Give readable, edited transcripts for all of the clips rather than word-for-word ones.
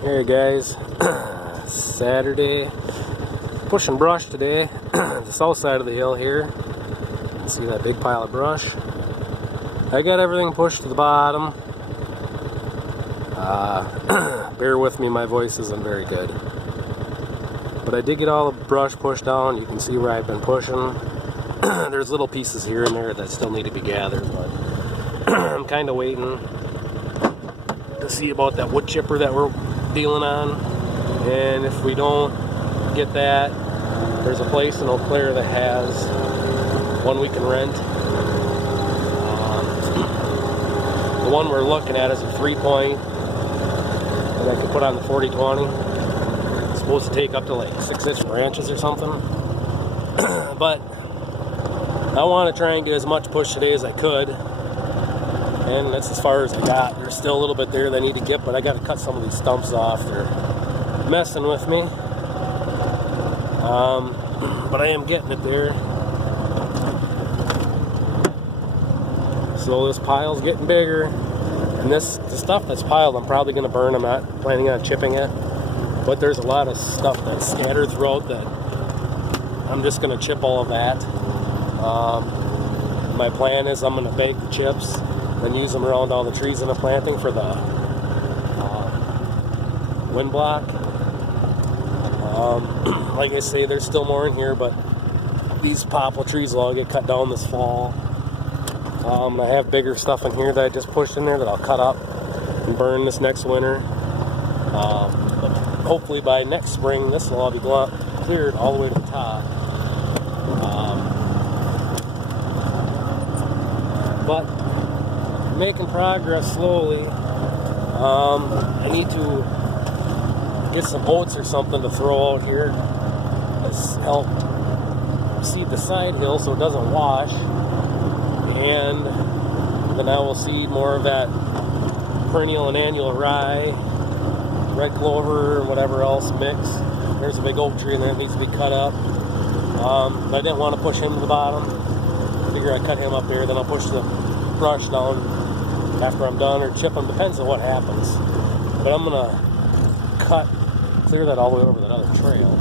Hey guys, Saturday, pushing brush today, the south side of the hill here. See that big pile of brush? I got everything pushed to the bottom. Bear with me, my voice isn't very good. But I did get all the brush pushed down. You can see where I've been pushing. There's little pieces here and there that still need to be gathered, but I'm kind of waiting to see about that wood chipper that we're dealing on. And if we don't get that, there's a place in Eau Claire that has one we can rent. The one we're looking at is a 3-point that I could put on the 40-20. It's supposed to take up to like 6-inch branches or something. But I want to try and get as much push today as I could. And that's as far as I got. There's still a little bit there that I need to get, but I got to cut some of these stumps off. They're messing with me. But I am getting it there. So this pile's getting bigger. And the stuff that's piled, I'm probably going to burn. I'm not planning on chipping it. But there's a lot of stuff that's scattered throughout that I'm just going to chip all of that. My plan is I'm going to bake the chips and use them around all the trees in the planting for the wind block. Like I say, there's still more in here, but these poplar trees will all get cut down this fall. I have bigger stuff in here that I just pushed in there that I'll cut up and burn this next winter. But hopefully by next spring, this will all be cleared all the way to the top. But making progress slowly. I need to get some oats or something to throw out here to help seed the side hill so it doesn't wash. And then I will seed more of that perennial and annual rye, red clover, or whatever else mix. There's a big oak tree and that needs to be cut up. But I didn't want to push him to the bottom. I figure I'd cut him up there, then I'll push the brush down after I'm done, or chip them, depends on what happens. But I'm going to clear that all the way over that other trail.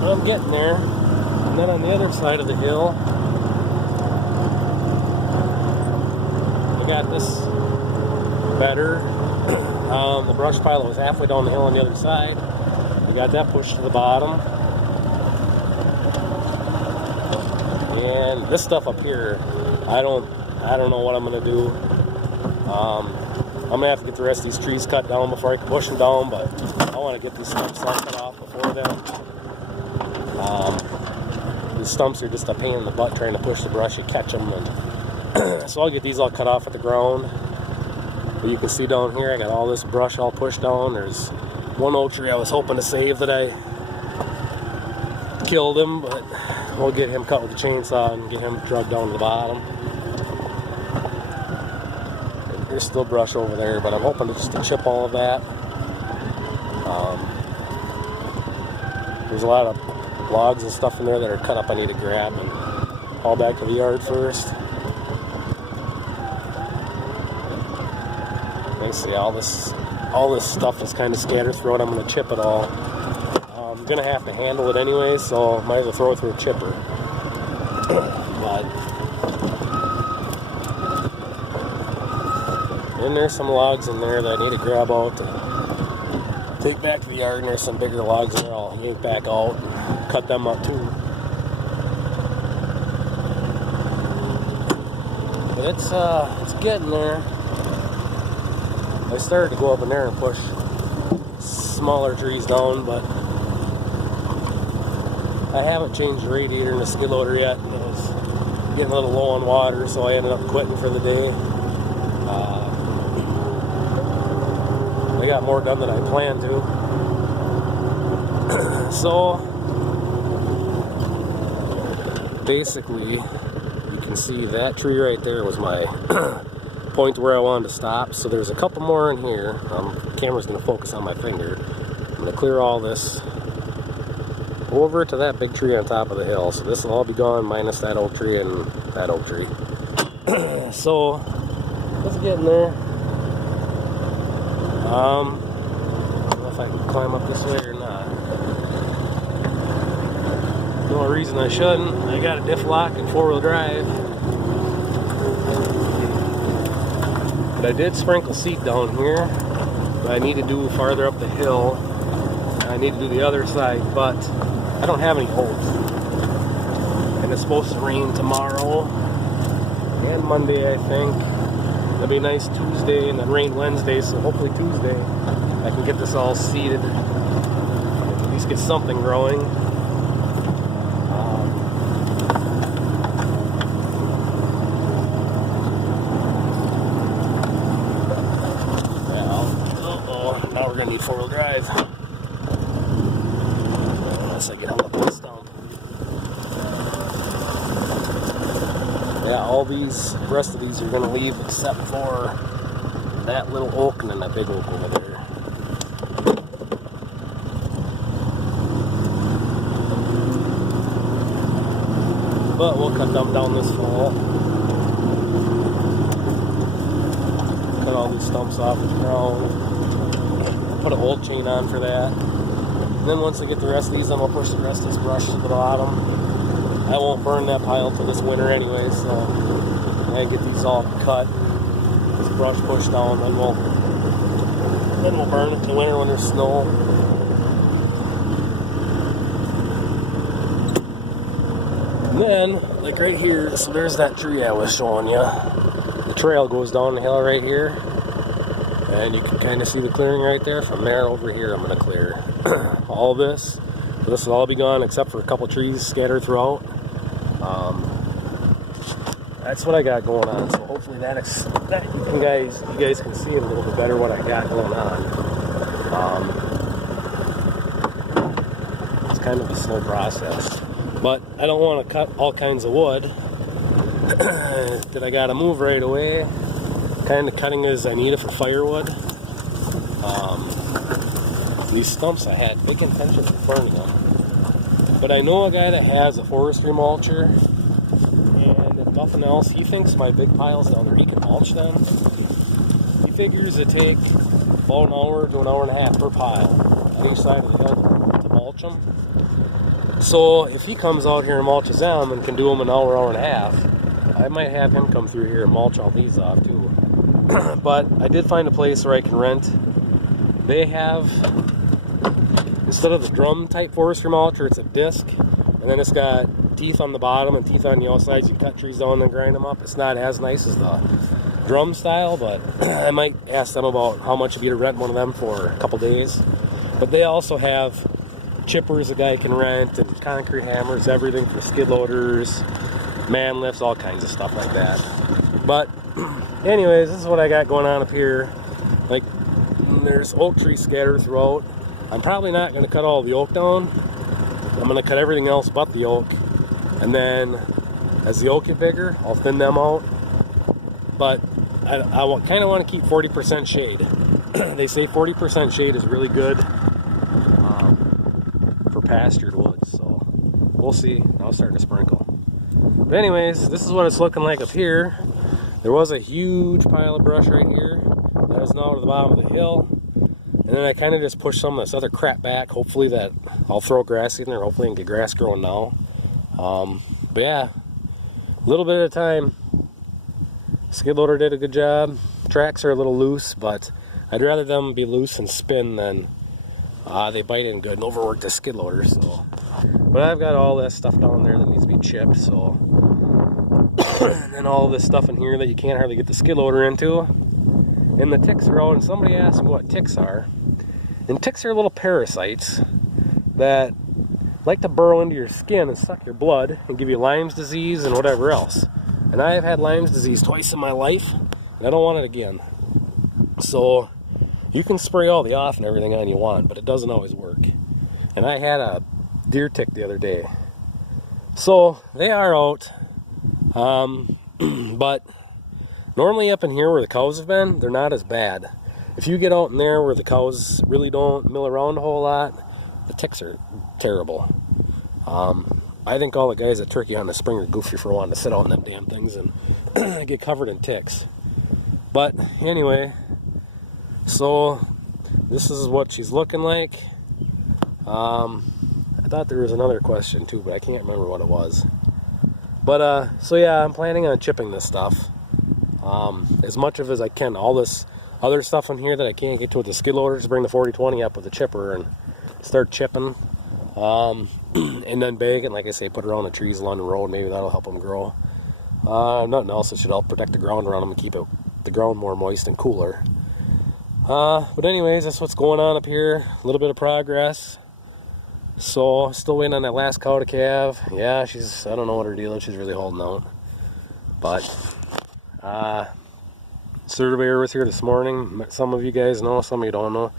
I'm getting there. And then on the other side of the hill, I got this better. The brush pile was halfway down the hill on the other side. We got that pushed to the bottom. And this stuff up here, I don't know what I'm gonna do. I'm gonna have to get the rest of these trees cut down before I can push them down, but I want to get these stumps all cut off before then. These stumps are just a pain in the butt trying to push the brush and catch them, and so I'll get these all cut off at the ground. But you can see down here, I got all this brush all pushed down. There's one oak tree I was hoping to save that I killed him, but we'll get him cut with a chainsaw and get him dragged down to the bottom. And there's still brush over there, but I'm hoping to just chip all of that. There's a lot of logs and stuff in there that are cut up I need to grab and haul back to the yard first. You see all this stuff is kind of scattered throughout. I'm going to chip it all. I'm going to have to handle it anyway, so I might as well throw it through a chipper. But and there's some logs in there that I need to grab out to take back to the yard, and there's some bigger logs in there I'll yank back out and cut them up too. But it's getting there. I started to go up in there and push smaller trees down, but I haven't changed the radiator in the skid loader yet. It was getting a little low on water, so I ended up quitting for the day. I got more done than I planned to. So basically, you can see that tree right there was my point where I wanted to stop. So there's a couple more in here. The camera's going to focus on my finger. I'm going to clear all this over to that big tree on top of the hill. So this will all be gone minus that oak tree and that oak tree. So let's get in there. I don't know if I can climb up this way or not. No reason I shouldn't. I got a diff lock and 4-wheel drive. But I did sprinkle seed down here. But I need to do farther up the hill. I need to do the other side, but I don't have any holes. And it's supposed to rain tomorrow and Monday, I think. It'll be a nice Tuesday and then rain Wednesday, so hopefully Tuesday I can get this all seeded. At least get something growing. Now we're gonna need 4-wheel drive. Unless I get hung up on the stump. Yeah, all these, the rest of these are gonna leave except for that little oak and then that big oak over there. But we'll cut them down this fall. Cut all these stumps off the ground. Put an old chain on for that. And then once I get the rest of these, then I'll push the rest of this brush to the bottom. I won't burn that pile till this winter anyway, so I get these all cut. This brush pushed down, then we'll burn it till winter when there's snow. And then, like right here, so there's that tree I was showing you. The trail goes down the hill right here. And you can kind of see the clearing right there. From there over here, I'm going to clear all this. So this will all be gone except for a couple trees scattered throughout. That's what I got going on. So hopefully that you guys can see a little bit better what I got going on. It's kind of a slow process, but I don't want to cut all kinds of wood that I got to move right away. Kind of cutting as I need it for firewood. These stumps I had big intentions of burning them, but I know a guy that has a forestry mulcher, and if nothing else, he thinks my big piles down there, he can mulch them. He figures it take about an hour to an hour and a half per pile on each side of the hill to mulch them. So if he comes out here and mulches them and can do them an hour, hour and a half, I might have him come through here and mulch all these off too. But I did find a place where I can rent. They have, instead of the drum type forestry mulcher, it's a disc, and then it's got teeth on the bottom and teeth on the outsides. You cut trees down and grind them up. It's not as nice as the drum style, but I might ask them about how much it'd be to rent one of them for a couple days. But they also have chippers a guy can rent, and concrete hammers, everything for skid loaders, man lifts, all kinds of stuff like that. But anyways, this is what I got going on up here. Like, there's oak trees scattered throughout. I'm probably not going to cut all the oak down. I'm going to cut everything else but the oak. And then, as the oak get bigger, I'll thin them out. But I kind of want to keep 40% shade. They say 40% shade is really good for pastured woods. So, we'll see. I'll start to sprinkle. But anyways, this is what it's looking like up here. There was a huge pile of brush right here that is now to the bottom of the hill. And then I kind of just pushed some of this other crap back. Hopefully that I'll throw grass in there. Hopefully I can get grass growing now. But yeah, a little bit at a time. Skid loader did a good job. Tracks are a little loose, but I'd rather them be loose and spin than they bite in good and overwork the skid loader. So, but I've got all that stuff down there that needs to be chipped. So. And then all this stuff in here that you can't hardly get the skid loader into. And the ticks are out, and somebody asked me what ticks are. And ticks are little parasites that like to burrow into your skin and suck your blood and give you Lyme's disease and whatever else. And I have had Lyme's disease twice in my life, and I don't want it again. So you can spray all the off and everything on you want, but it doesn't always work. And I had a deer tick the other day. So they are out. But normally up in here where the cows have been, they're not as bad. If you get out in there where the cows really don't mill around a whole lot, the ticks are terrible. I think all the guys at Turkey on the Spring are goofy for wanting to sit out in them damn things and get covered in ticks. But anyway, so this is what she's looking like. I thought there was another question too, but I can't remember what it was. But so yeah, I'm planning on chipping this stuff as much of as I can. All this other stuff in here that I can't get to with the skid loader, just bring the 40/20 up with the chipper and start chipping, and then bag it. Like I say, put it around the trees along the road. Maybe that'll help them grow. Nothing else. It should help protect the ground around them and keep the ground more moist and cooler. But anyways, that's what's going on up here. A little bit of progress. So, still waiting on that last cow to calve. Yeah, I don't know what her deal is. She's really holding out. But, surveyor was here this morning. Some of you guys know, some of you don't know.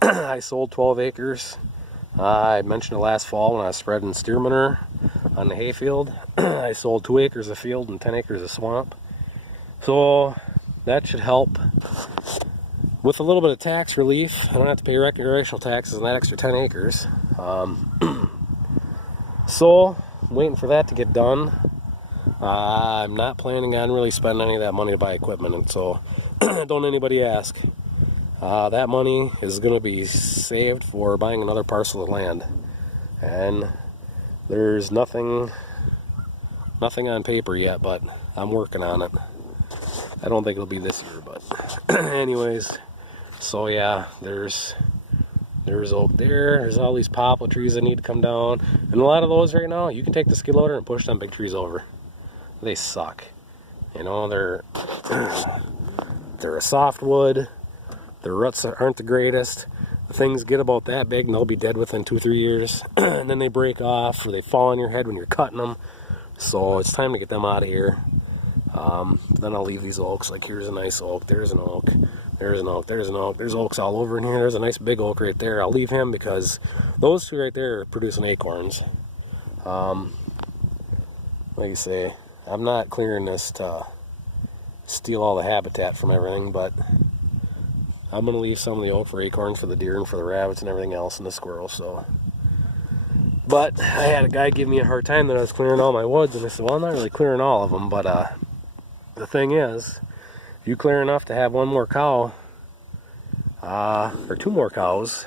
I sold 12 acres. I mentioned it last fall when I was spreading steer manure on the hayfield. I sold 2 acres of field and 10 acres of swamp. So, that should help with a little bit of tax relief. I don't have to pay recreational taxes on that extra 10 acres. So, I'm waiting for that to get done. I'm not planning on really spending any of that money to buy equipment, and so don't anybody ask. That money is going to be saved for buying another parcel of land. And there's nothing on paper yet, but I'm working on it. I don't think it'll be this year, but anyways. So yeah, there's oak there. There's all these poplar trees that need to come down, and a lot of those right now, you can take the skid loader and push them big trees over. They suck. You know, they're a softwood. Their roots aren't the greatest. The things get about that big and they'll be dead within 2-3 years, and then they break off or they fall on your head when you're cutting them. So it's time to get them out of here. Then I'll leave these oaks. Like, here's a nice oak, there's an oak, there's an oak, there's an oak, there's oaks all over in here. There's a nice big oak right there. I'll leave him because those two right there are producing acorns. Like you say, I'm not clearing this to steal all the habitat from everything, but I'm going to leave some of the oak for acorns for the deer and for the rabbits and everything else and the squirrels. So, but I had a guy give me a hard time that I was clearing all my woods, and I said, well, I'm not really clearing all of them, but the thing is, if you clear enough to have one more cow, or 2 more cows,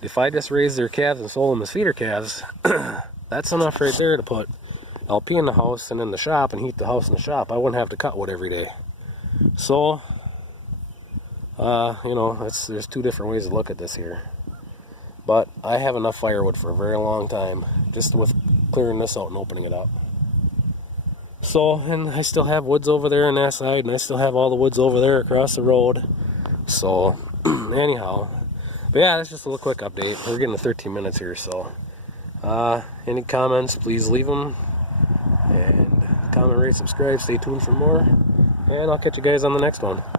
if I just raise their calves and sold them as feeder calves, that's enough right there to put LP in the house and in the shop and heat the house and the shop. I wouldn't have to cut wood every day. So, you know, there's 2 different ways to look at this here. But I have enough firewood for a very long time, just with clearing this out and opening it up. So, and I still have woods over there on that side, and I still have all the woods over there across the road. So, anyhow, but yeah, that's just a little quick update. We're getting to 13 minutes here, so any comments, please leave them. And comment, rate, subscribe, stay tuned for more. And I'll catch you guys on the next one.